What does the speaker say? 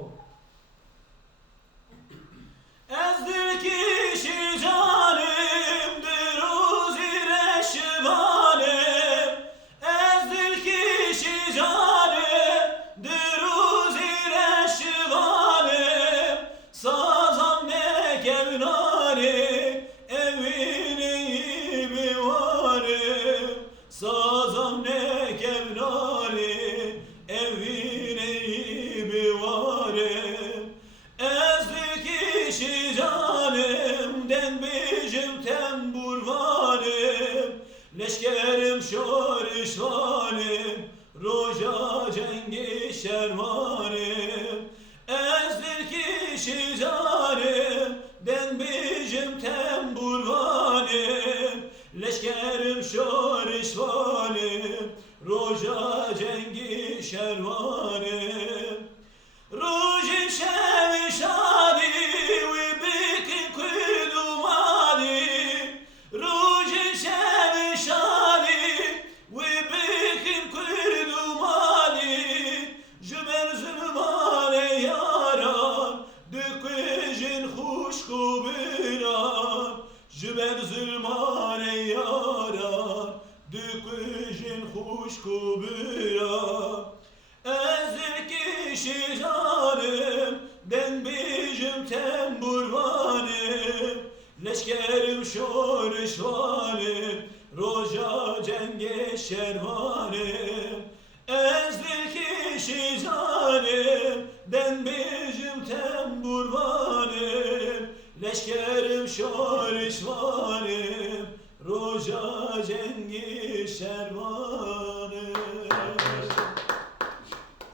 Tamam. Ezdir kişi canimdir uzire şivalim. Ezdir kişi canimdir uzire şivalim. Sazam ne kevnari evini mi varim. Sazam ne kevnari evini mi varim. Ezdi kişi canimden bizim tembur varim. Leşkerim şorişvanim, roja cengi şervanim. Ezdi kişi canimden bizim tembur varim. Leşkerim şorişvanim, roja cengi şervanim. Rojim şevi şadi ve bikin kuydu mali. Rojim şevi şadi ve bikin kuydu mali. Jümer zulmane yaran düküjin huşku biran. Jümer zulmane yaran düküjin huşku biran. Ezdir kişi canimden bizim tembur vanim. Leşkerim şorişvanim, roja cenge şervanim. Ezdir kişi canimden bizim tembur vanim. Leşkerim şorişvanim, roja cengi şervanim.